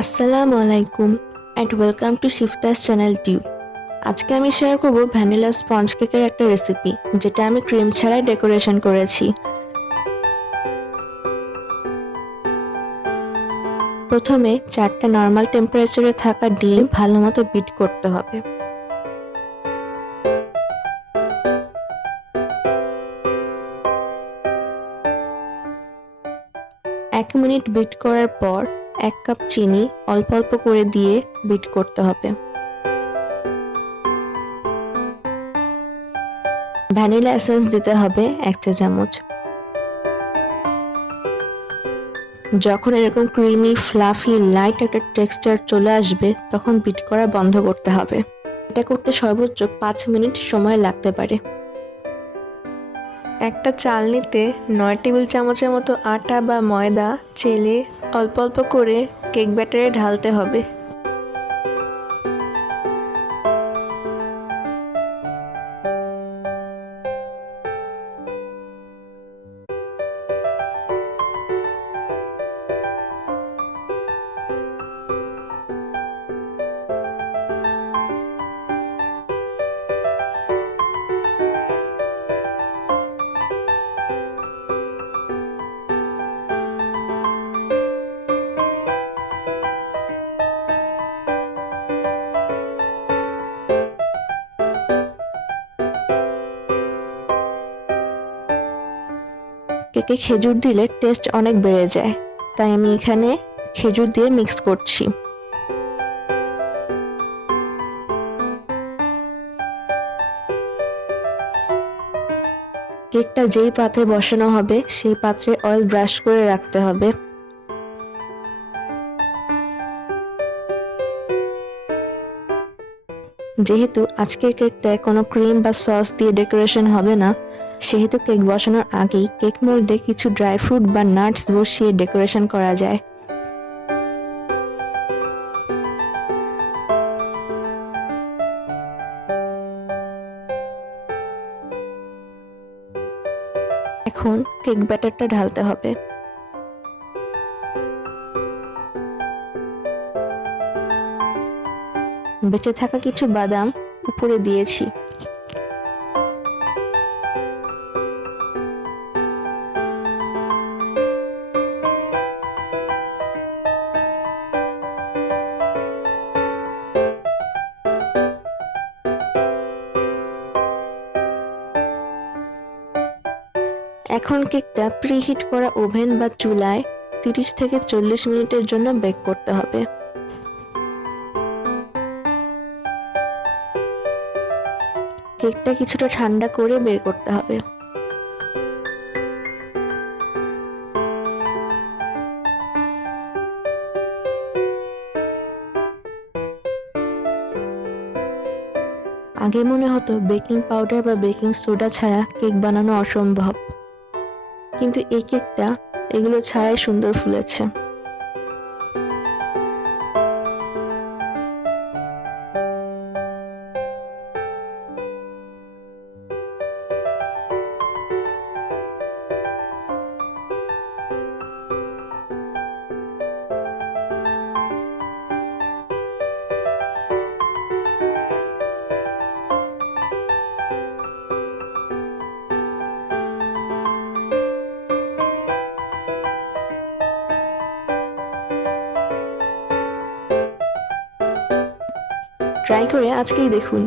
আসসালামু আলাইকুম and welcome to Shiftas channel tube. আজকে আমি শেয়ার করব ভ্যানিলা স্পঞ্জ কেকের একটা রেসিপি, যেটা আমি ক্রিম ছাড়াই ডেকোরেশন করেছি। প্রথমে 4টা নর্মাল টেম্পারেচারে থাকা ডিম ভালোমতো বিট করতে হবে। এক মিনিট বিট করার পর 1 কাপ চিনি অল্প অল্প করে দিয়ে বিট করতে হবে। ভ্যানিলা এসেন্স দিতে হবে 1 চা চামচ। যখন এরকম ক্রিমি ফ্লাফি লাইট একটা টেক্সচার চলে আসবে, তখন বিট করা বন্ধ করতে হবে। এটা করতে সর্বোচ্চ 5 মিনিট সময় লাগতে পারে। একটা চালনিতে 9 টেবিল চামচের মতো আটা বা ময়দা চেলে অল্প অল্প করে কেক ব্যাটারে ঢালতে হবে। কেকে খেজুর দিলে টেস্ট অনেক বেড়ে যায়, তাই আমি এখানে খেজুর দিয়ে মিক্স করছি। কেকটা যেই পাত্রে বসানো হবে সেই পাত্রে অয়েল ব্রাশ করে রাখতে হবে। যেহেতু আজকের কেকটায় কোনো ক্রিম বা সস দিয়ে ডেকোরেশন হবে না, সেহেতু কেক বসানোর আগেই কেক মোল্ডে কিছু ড্রাই ফ্রুট বা নাটস বসিয়ে ডেকোরেশন করা যায়। এখন কেক ব্যাটারটা ঢালতে হবে। বেঁচে থাকা কিছু বাদাম উপরে দিয়েছি। এখন কেকটা প্রিহিট করা ওভেন বা চুলায় 30 থেকে 40 মিনিটের জন্য বেক করতে হবে। কেকটা কিছুটা ঠান্ডা করে বের করতে হবে। আগে মনে হতো বেকিং পাউডার বা বেকিং সোডা ছাড়া কেক বানানো অসম্ভব, কিন্তু এই কেকটা এগুলো ছাড়াই সুন্দর ফুলেছে। ট্রাই করে আজকেই দেখুন।